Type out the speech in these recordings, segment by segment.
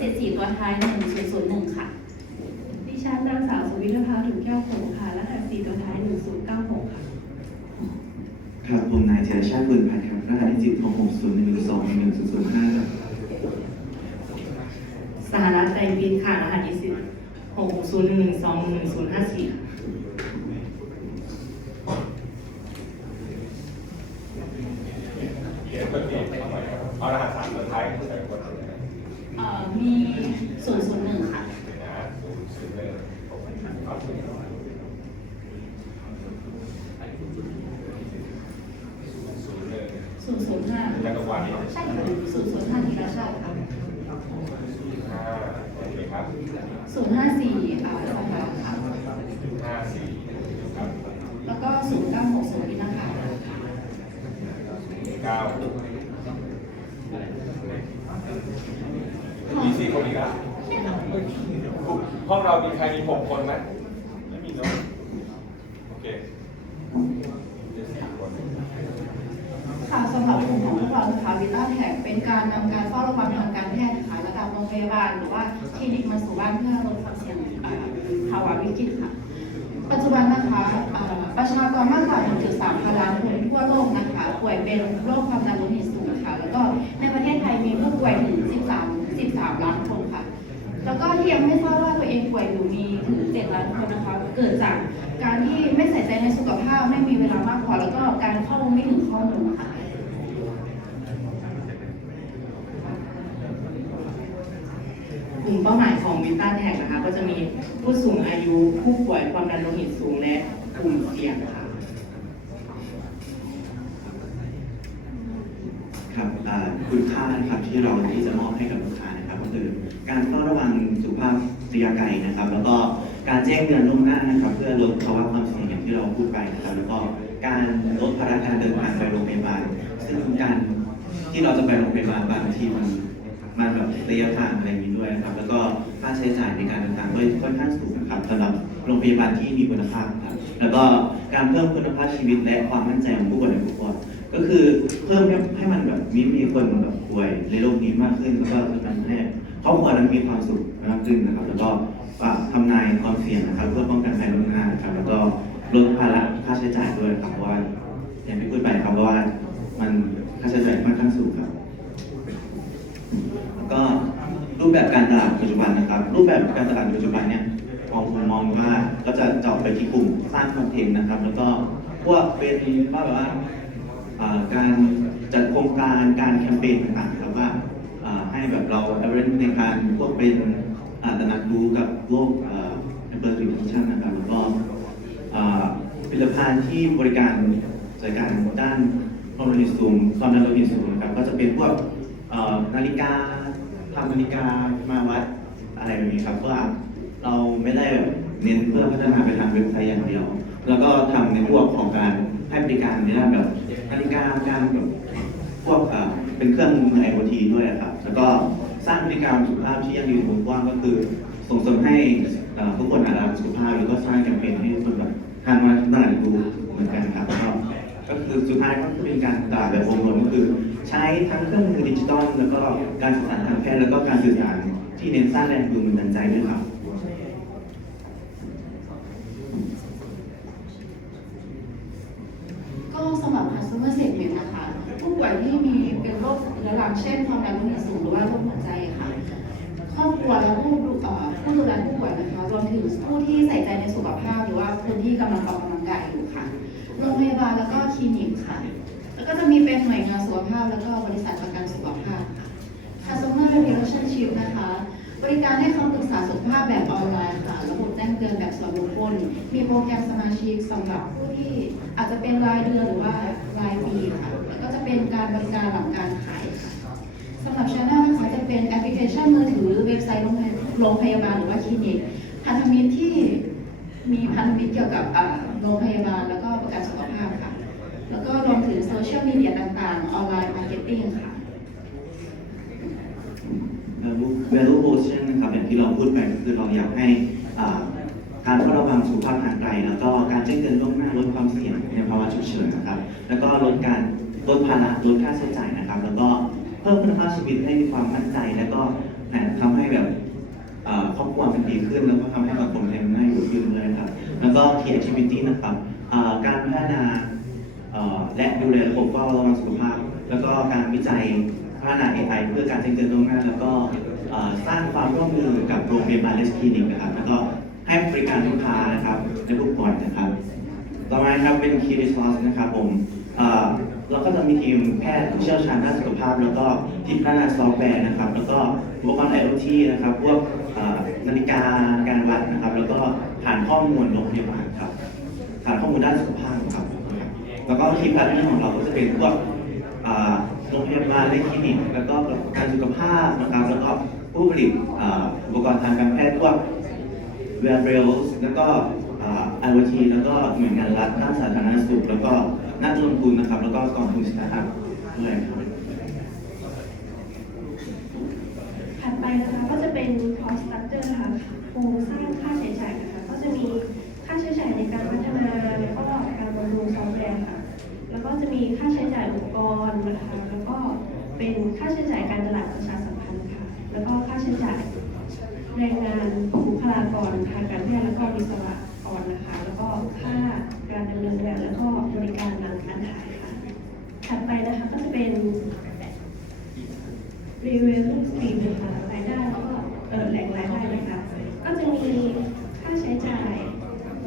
สิทธิ์สี่ตัวท้ายหนึ่งศูนย์ศูนย์หนึ่งค่ะ ดิฉันนางสาวสุวิทภาถุงแก้วผงค่ะ รหัส4ตัวท้าย 1096 ค่ะ ครับผมนายเจรชาติบุญพันธ์ครับรหัสที่สิบของผมศูนย์หนึ่งสองหนึ่งศูนย์ศูนย์ห้าครับสหรัฐใจบินค่ะ รหัสยี่สิบหกศูนย์หนึ่งหนึ่งสองหนึ่งศูนย์ห้าสี่เขียนเพื่อเปลี่ยนเอาใหม่ครับเอารหัสสามตัวท้ายใส่คนอื่นนะเอ่อ มีศูนย์ศูนย์หนึ่งค่ะนะศูนย์ศูนย์หนึ่งเอาศูนย์ศูนย์หนึ่งศูนย์ศูนย์ห้าจักรวาลใช่ค่ะศูนย์ศูนย์ห้าธีรชาติค่ะห้าโอเคครับศูนย์ห้าสี่อ่าสหรัฐค่ะ ห้าสี่ครับ แล้วก็ศูนย์เก้าหกศูนย์พินาคา เก้ามีสี่คนอีกอะห้องเรามีใครมี หกคนไหมไม่มีเนอะโอเคมีสี่คนค่ะสำหรับกลุ่มของพวกเรานะคะวิต้าแท็กเป็นการนำการเฝ้าระวังทางการแพทย์นะคะระดับโรงพยาบาลหรือว่าคลินิกมาสู่บ้านเพื่อลดความเสี่ยงอ่าภาวะวิกฤตค่ะ ปัจจุบันนะคะอ่าประชากรมากกว่า 1.3 พันล้านคนทั่วโลกนะคะป่วยเป็นโรคความดันโลหิตสูงค่ะแล้วก็ในประเทศไทยมีผู้ป่วยถึง 13 13 ล้านคนค่ะ แล้วก็ที่ยังไม่ทราบว่าตัวเองป่วยอยู่มีถึง7ล้านคนนะคะ เกิดจากการที่ไม่ใส่ใจในสุขภาพไม่มีเวลามากพอแล้วก็การเข้าไม่ถึงข้อมูลค่ะกลุ่มเป้าหมายของวิต้าแท็กนะคะ ก็จะมีผู้สูงอายุผู้ป่วยความดันโลหิตสูงและกลุ่มเสี่ยงค่ะครับอ่าคุณค่านะครับที่เราที่จะมอบให้กับลูกค้านะครับก็คือ การเฝ้าระวังสุขภาพระยะไกลนะครับ แล้วก็การแจ้งเตือนล่วงหน้านะครับ เพื่อลดภาวะความเสี่ยงอย่างที่เราพูดไปนะครับ แล้วก็การลดภาระการเดินทางไปโรงพยาบาล ซึ่งการที่เราจะไปโรงพยาบาลบางทีมันมันแบบระยะทางอะไรนี้ด้วยนะครับ แล้วก็ค่าใช้จ่ายในการเดินทางก็ค่อนข้างสูงนะครับสำหรับโรงพยาบาลที่มีคุณภาพครับ แล้วก็การเพิ่มคุณภาพชีวิตและความมั่นใจของผู้ป่วยในทุกคนก็คือเพิ่มให้มันแบบมีมีคนแบบป่วยในโรคนี้มากขึ้นแล้วก็จะทำให้ ครอบครัวนั้นมีความสุขมากขึ้นนะครับ แล้วก็ฝากทำนายความเสี่ยงนะครับ เพื่อป้องกันภัยล่วงหน้าครับ แล้วก็ลดภาระค่าใช้จ่ายด้วยครับเพราะว่าอย่างที่พูดไปครับว่ามันค่าใช้จ่ายค่อนข้างสูงครับ แล้วก็รูปแบบการตลาดปัจจุบันนะครับ รูปแบบการตลาดปัจจุบันเนี่ยมองผมมองว่าก็จะเจาะไปที่กลุ่มสร้างคอนเทนต์นะครับ แล้วก็พวกเป็นว่าแบบว่าการจัดโครงการการแคมเปญต่างๆครับว่า ให้แบบเรา awareness ในการพวกเป็นอ่าตนักรู้กับโรคอ่า hypertension นะครับแล้วก็ผลิตภัณฑ์ที่บริการจัดการด้านความดันโลหิตสูงความดันโลหิตสูงนะครับก็จะเป็นพวกนาฬิกาทำนาฬิกามาวัดอะไรแบบนี้ครับเพราะว่าเราไม่ได้แบบเน้นเพื่อพัฒนาไปทางเว็บไซต์อย่างเดียว แล้วก็ทำในพวกของการให้บริการในด้านแบบนาฬิกาการแบบ พวกเป็นเครื่องมือ IoT ด้วยครับ แล้วก็สร้างบริการมสุขภาพที่ยั่งยืนวงกว้างก็คือ ส่งเสริมให้ทุกคนอารักสุขภาพ แล้วก็สร้างแคมเปญให้ทุกคนแบบทานมาตลาดดูเหมือนกันครับก็ก็คือสุดท้ายก็เป็นการตลาดแบบองค์รวมก็คือ ใช้ทั้งเครื่องมือดิจิตอลแล้วก็การสื่อสารทางแพทย์แล้วก็การสื่อสารที่เน้นสร้างแรงจูงบันดาลใจด้วยครับ ก็สำหรับ customer segment นะคะ ผู้ป่วยที่มีเป็นโรคเรื้อรังเช่นความดันโลหิตสูงหรือว่าโรคหัวใจค่ะ ครอบครัวและผู้ดูเอ่อผู้ดูแลผู้ป่วยนะคะรวมถึง ผู้ที่ใส่ใจในสุขภาพหรือว่าคนที่กำลังออกกำลังกายอยู่ค่ะ โรงพยาบาลแล้วก็คลินิกค่ะ แล้วก็จะมีเป็นหน่วยงานสุขภาพแล้วก็บริษัทประกันสุขภาพค่ะ Customer Relationship นะคะ บริการให้คำปรึกษาสุขภาพแบบออนไลน์ค่ะ ระบบแจ้งเตือนแบบส่วนบุคคล มีโปรแกรมสมาชิกสำหรับผู้ที่อาจจะเป็นรายเดือนหรือว่ารายปีค่ะ แล้วก็จะเป็นการบริการหลังการขายค่ะสำหรับช anel นะคะจะเป็นแอปพลิเคชันมือถือเว็บไซต์โรงพยาบาลหรือว่าคลินิก พันธมิตรที่มีพันธมิตรเกี่ยวกับโรงพยาบาลแล้วก็ประกันสุขภาพค่ะ แล้วก็รวมถึงโซเชียลมีเดียต่างๆ ออนไลน์มาร์เก็ตติ้งค่ะ value proposition นะครับอย่างที่เราพูดไปก็คือเราอยากให้การเฝ้าระวังสุขภาพทางไกล แล้วก็การแจ้งเตือนล่วงหน้าลดความเสี่ยงในภาวะฉุกเฉินนะครับ แล้วก็ลดการลดภาระลดค่าใช้จ่ายนะครับ แล้วก็เพิ่มคุณภาพชีวิตให้มีความมั่นใจ แล้วก็ทำให้แบบ ครอบครัวมันดีขึ้นแล้วก็ทำให้สังคมไทยมันน่าอยู่ขึ้นเลยครับ แล้วก็ key activity นะครับการพัฒนาและดูแลระบบเฝ้าระวังสุขภาพ แล้วก็การวิจัยพัฒนา AI เพื่อการแจ้งเตือนล่วงหน้า แล้วก็สร้างความร่วมมือกับโรงพยาบาลและคลินิกนะครับ แล้วก็ให้บริการลูกค้านะครับในผู้ป่วยนะครับ ต่อมาครับเป็น key resource นะครับผม เราก็จะมีทีมแพทย์ผู้เชี่ยวชาญด้านสุขภาพ แล้วก็ทีมพัฒนาซอฟต์แวร์นะครับ แล้วก็อุปกรณ์ IoT นะครับ พวกนาฬิกาการวัดนะครับ แล้วก็ฐานข้อมูลโรงพยาบาลครับฐานข้อมูลด้านสุขภาพครับ แล้วก็ทีมพาร์ทเนอร์ของเราก็จะเป็นพวกโรงพยาบาลและคลินิก แล้วก็การสุขภาพนะครับ แล้วก็ผู้ผลิตอุปกรณ์ทางการแพทย์พวก w e a r a b l e s แล้วก็ อ่า IoT แล้วก็หน่วยงานรัฐด้านสาธารณสุขแล้วก็นักลงทุนนะครับ แล้วก็กองทุนสตาร์ทอัพด้วยครับถัดไปนะคะก็จะเป็น cost structure ค่ะโครงสร้างค่าใช้จ่ายนะคะก็จะมีค่าใช้จ่ายในการพัฒนาแล้วก็การบำรุงซอฟต์แวร์ค่ะแล้วก็จะมีค่าใช้จ่ายอุปกรณ์นะคะแล้วก็เป็นค่าใช้จ่ายการตลาดประชาสัมพันธ์ค่ะแล้วก็ค่าใช้จ่ายแรงงานบุคลากรทางการแพทย์แล้วก็วิศวกรนะคะ แล้วก็ค่าการดำเนินงานแล้วก็บริการทางการขายค่ะ ถัดไปนะคะก็จะเป็น รีเวลสตรีมนะคะรายได้แล้วก็เอ่อแหล่งรายได้นะคะ ก็จะมีค่าใช้จ่าย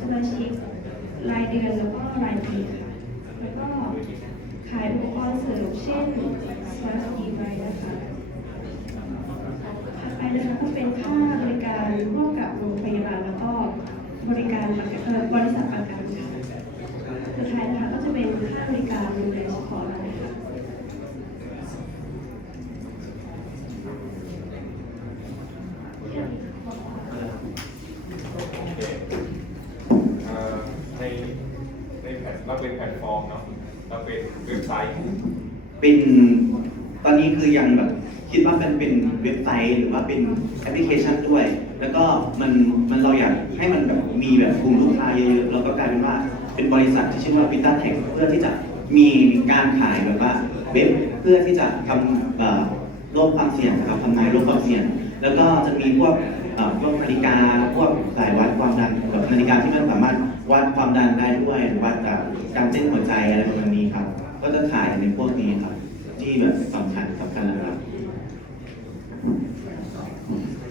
สมาชิกรายเดือนแล้วก็รายปีค่ะ แล้วก็ขายอุปกรณ์เสริมเช่น smart device นะคะถัดไปนะคะ ก็เป็นค่าบริการร่วมกับโรงพยาบาลแล้วก็บริการบริษัทประกันค่ะสุดท้ายนะคะก็จะเป็นค่าบริการดูแลเฉพาะนะคะโอเคเอ่อในในแพลตเราเป็นแพลตฟอร์มเนาะเราเป็นเว็บไซต์ เป็น ตอนนี้คือยังแบบคิดว่ามันเป็นเว็บไซต์หรือว่าเป็นแอปพลิเคชันด้วย แล้วก็มันมันเราอยากให้มันแบบมีแบบกลุ่มลูกค้าเยอะๆแล้วก็กลายเป็นว่าเป็นบริษัทที่ชื่อว่า v i t a t e c h เพื่อที่จะมีการขายแบบว่าเว็บเพื่อที่จะทำเอ่อลดความเสี่ยงนะครับทำนายลดความเสี่ยง แล้วก็จะมีพวกเอ่อพวกนาฬิกาพวกสายวัดความดันแบบนาฬิกาที่มันสามารถวัดความดันได้ด้วยวัดแบบการเต้นหัวใจอะไรประมาณนี้ครับ ก็จะขายในพวกนี้ครับ ที่แบบสำคัญสำคัญนะครับ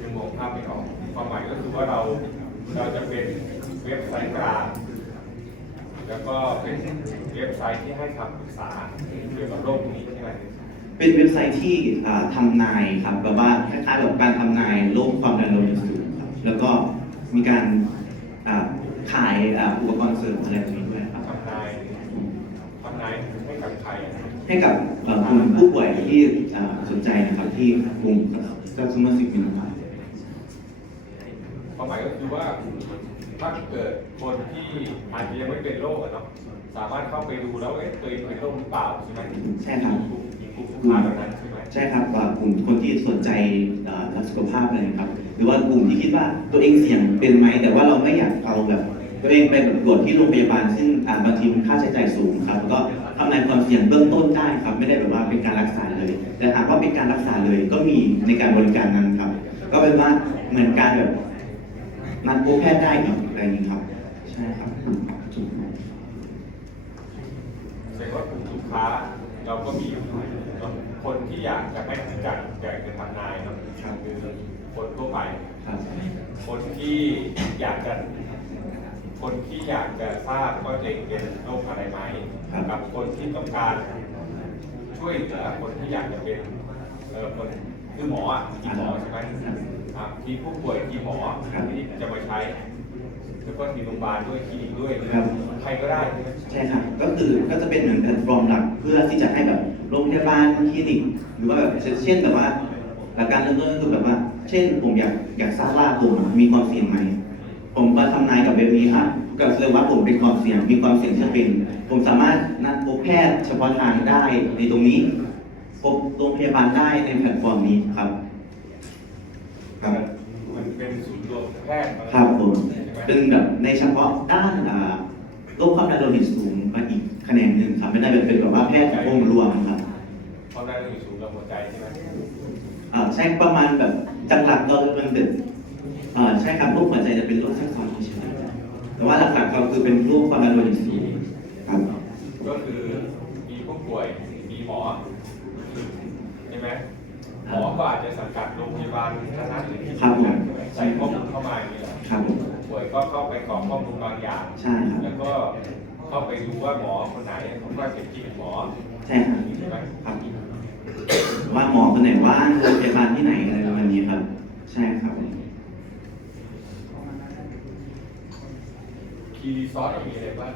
ยังมองภาพไม่ออกความหมายก็คือว่าเราเราจะเป็นเว็บไซต์กลางแล้วก็เป็นเว็บไซต์ที่ให้คำปรึกษาเกี่ยวกับโรคนี้ใช่ไหมเป็นเว็บไซต์ที่อ่าทำนายครับแบบว่าคล้ายๆแบบการทำนายโรคความดันโลหิตสูงครับแล้วก็มีการอ่าขายอ่าอุปกรณ์เสริมอะไรแบบนี้ด้วยครับทำนายทำนายให้กับใครอะ ให้กับเอ่อกลุ่มผู้ป่วยที่อ่าสนใจนะครับที่กลุ่มกับสมาชิกมีนะครับความหมายก็คือว่าถ้าเกิดคนที่อาจจะยังไม่เป็นโรคอะเนาะสามารถเข้าไปดูแล้วเอ๊ะตัวเองเป็นโรคหรือเปล่าใช่ไหมใช่ครับกลุ่มลูกค้าแบบนั้นใช่ไหมใช่ครับว่ากลุ่มคนที่สนใจเอ่อรักสุขภาพอะไรนะครับ หรือว่ากลุ่มที่คิดว่าตัวเองเสี่ยงเป็นไหมแต่ว่าเราไม่อยากเอาแบบ ตัวเองไปแบบตรวจที่โรงพยาบาลซึ่งอ่าบางทีมันค่าใช้จ่ายสูงครับแล้วก็ทำนายความเสี่ยงเบื้องต้นได้ครับ ไม่ได้แบบว่าเป็นการรักษาเลย แต่หากว่าเป็นการรักษาเลยก็มีในการบริการนั้นครับ ก็เป็นว่าเหมือนการแบบนัดพบแพทย์ได้ครับอะไรอย่างนี้ครับ ใช่ครับแสดงว่ากลุ่มลูกค้าเราก็มีอยู่เนาะคนที่อยากจะไม่จัดอยากจะทำนายเนาะครับคือคนทั่วไป ครับ คนที่อยากจะ คนที่อยากจะทราบว่าตัวเองเป็นโรคอะไรไหมกับคนที่ต้องการช่วยเหลือคนที่อยากจะเป็นเออคนคือหมออะทีหมอใช่ไหมครับทีผู้ป่วยทีหมอที่จะมาใช้แล้วก็ทีโรงพยาบาลด้วยคลินิกด้วยครับใครก็ได้ใช่ไหมใช่ครับก็คือก็จะเป็นเหมือนแพลตฟอร์มหลักเพื่อที่จะให้แบบโรงพยาบาลคลินิก หรือว่าแบบเช่นแบบว่าหลักการเริ่มต้นก็คือแบบว่า เช่นผมอยากอยากทราบว่าผมมีความเสี่ยงไหม ผมมาทำนายกับเว็บนี้ครับก็เลยว่าผมเป็นความเสี่ยงมีความเสี่ยงที่จะเป็น ผมสามารถนัดพบแพทย์เฉพาะทางได้ในตรงนี้พบโรงพยาบาลได้ในแพลตฟอร์มนี้ครับครับมันเป็นศูนย์รวมแพทย์ครับผมใช่ไหมเป็นแบบในเฉพาะด้านอ่าโรคความดันโลหิตสูงมาอีกคะแนนหนึ่งครับไม่ได้แบบเป็นแบบว่าแพทย์องค์รวมครับความดันโลหิตสูงกับหัวใจใช่ไหมอ่าใช่ประมาณแบบจังหลักเรามันเด็ดเอ่อใช่ครับรูปหัวใจจะเป็นรูปทั้งสองเฉยๆแต่ว่าหลักๆเราคือเป็นรูปความดันโลหิตสูงครับก็คือมีผู้ป่วยมีหมอใช่ไหมหมอก็อาจจะสังกัดโรงพยาบาลนั้นๆหรือที่ครับผมใส่ข้อมูลเข้ามาอย่างนี้แหละครับผมผู้ป่วยก็เข้าไปกรอกข้อมูลบางอย่างใช่ครับแล้วก็เข้าไปดูว่าหมอคนไหนผมว่าเป็นที่เป็นหมอใช่ครับใช่ไหมครับว่าหมอคนไหนว่างโรงพยาบาลที่ไหนอะไรประมาณนี้ครับ ใช่ครับ คีย์ซอสมีอะไรบ้าง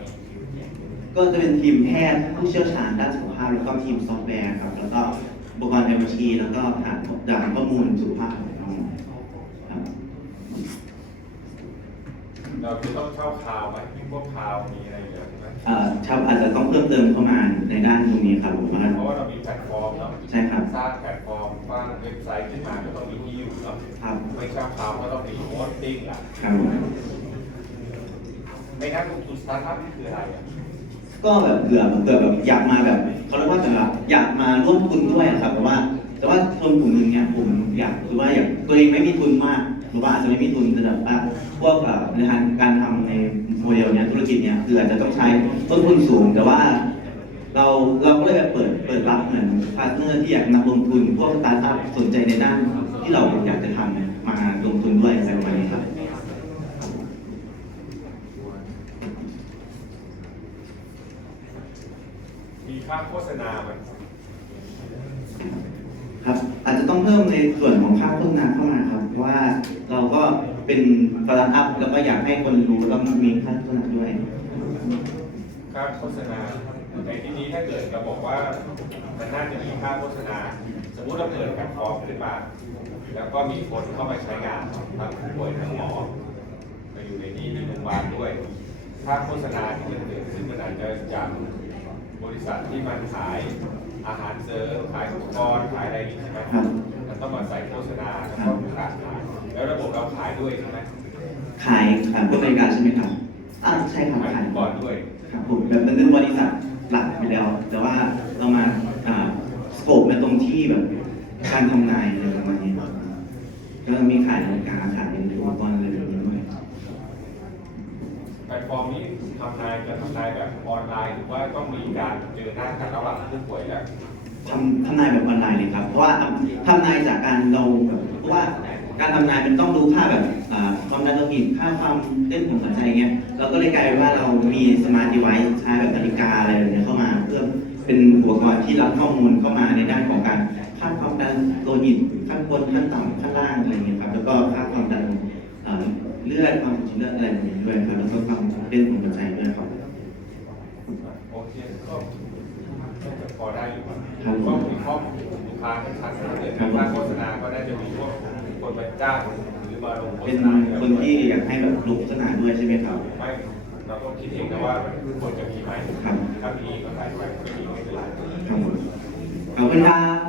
ก็จะเป็นทีมแพทย์ผู้เชี่ยวชาญด้านสุขภาพแล้วก็ทีมซอฟต์แวร์ครับ แล้วก็อุปกรณ์ MT แล้วก็ฐานฐานข้อมูลสุขภาพของน้องครับเราจะต้องเช่าคาวไหมมีพวกคาวมีอะไรอย่างเงี้ยใช่ไหมเอ่อชาวอาจจะต้องเพิ่มเติมเข้ามาในด้านตรงนี้ครับผมว่า เพราะว่าเรามีแพลตฟอร์มเนาะใช่ครับ สร้างแพลตฟอร์มสร้างเว็บไซต์ขึ้นมาก็ต้องมีที่อยู่เนาะครับไม่เช่าคาวก็ต้องมีโฮสติ้งอะ ครับผม ในนักลงทุนสตาร์ทอัพนี่คืออะไรอะก็แบบเผื่อเผื่อแบบอยากมาแบบเขาเรียกว่าแบบอยากมาร่วมทุนด้วยอะครับแต่ว่า แต่ว่าคนกลุ่มหนึ่งเนี่ยผมอยากคือว่าอยากตัวเองไม่มีทุนมากหรือว่าอาจจะไม่มีทุนแต่แบบว่าพวกเอ่อในทางการทำในโมเดลเนี้ยธุรกิจเนี้ยคืออาจจะต้องใช้ต้นทุนสูง แต่ว่า เราเราก็เลยแบบเปิดเปิดรับเหมือนพาร์ทเนอร์ที่อยากนักลงทุนพวกสตาร์ทอัพสนใจในด้านที่เราอยากจะทำมาลงทุนด้วยอะไรประมาณนี้ครับ มี ค่าโฆษณาไหมครับอาจจะต้องเพิ่มในส่วนของค่าโฆษณาเข้ามาครับเพราะว่าเราก็เป็นสตาร์ทอัพแล้วก็อยากให้คนรู้ต้องมีค่าโฆษณาด้วย ค่าโฆษณาในที่นี้ถ้าเกิดเราบอกว่ามันน่าจะมีค่าโฆษณา สมมุติเราเปิดแพลตฟอร์มขึ้นมาแล้วก็มีคนเข้ามาใช้งานทั้งผู้ป่วยทั้งหมอมาอยู่ในนี้มีโรงพยาบาลด้วย ค่าโฆษณาที่มันเกิดขึ้นมันอาจจะจาก บริษัทที่มันขายอาหารเสริมขายอุปกรณ์ขายอะไรอย่างนี้ใช่ไหมครับแล้วต้องมาใส่โฆษณาแล้วก็มีการขายแล้วระบบเราขายด้วยใช่ไหมขายขายพวกบริการใช่ไหมครับอ่าใช่ครับขายขายอุปกรณ์ด้วยครับผมแบบมันเป็นบริษัทหลักไปแล้ว แต่ว่าเรามาอ่าสโคปในตรงที่แบบการทำนายอะไรประมาณนี้ครับก็มีขายนาฬิกาขายอุปกรณ์อะไรแบบนี้ด้วย แพลตฟอร์มนี้ทำนายจะทำนายแบบออนไลน์หรือว่าต้องมีการเจอหน้ากันระหว่างผู้ป่วยและทำทำนายแบบออนไลน์เลยครับ เพราะว่าทำนายจากการเราแบบเพราะว่าการทำนายมันต้องรู้ค่าแบบความดันโลหิตค่าความเต้นของหัวใจเงี้ยเราก็เลยกลายเป็นว่าเรามีสมาร์ทดีไวซ์ใช้แบบนาฬิกาอะไรแบบนี้เข้ามา เพื่อเป็นอุปกรณ์ที่รับข้อมูลเข้ามาในด้านของการค่าความดันโลหิตขั้นบนขั้นต่ำขั้นล่างอะไรเงี้ยครับแล้วก็ค่าความดัน เลือดความสูงเลือดอะไรแบบนี้ด้วยครับแล้วก็ความเต้นของหัวใจด้วยครับโอเคก็จะพอได้อยู่ครับก็มีข้อมูลลูกค้าให้ชัดเกิดมีการโฆษณาก็น่าจะมีพวกคนมาจ้างหรือมาลงโฆเป็ษนณาคนที่อยากให้แบบลงโฆษณาด้วยใช่ไหมครับไม่เราต้องคิดเองนะว่าควรจะมีไหมครับถ้ามีก็ใส่ไปไม่มีไม่เป็นไรครับผมขอบคุณครับ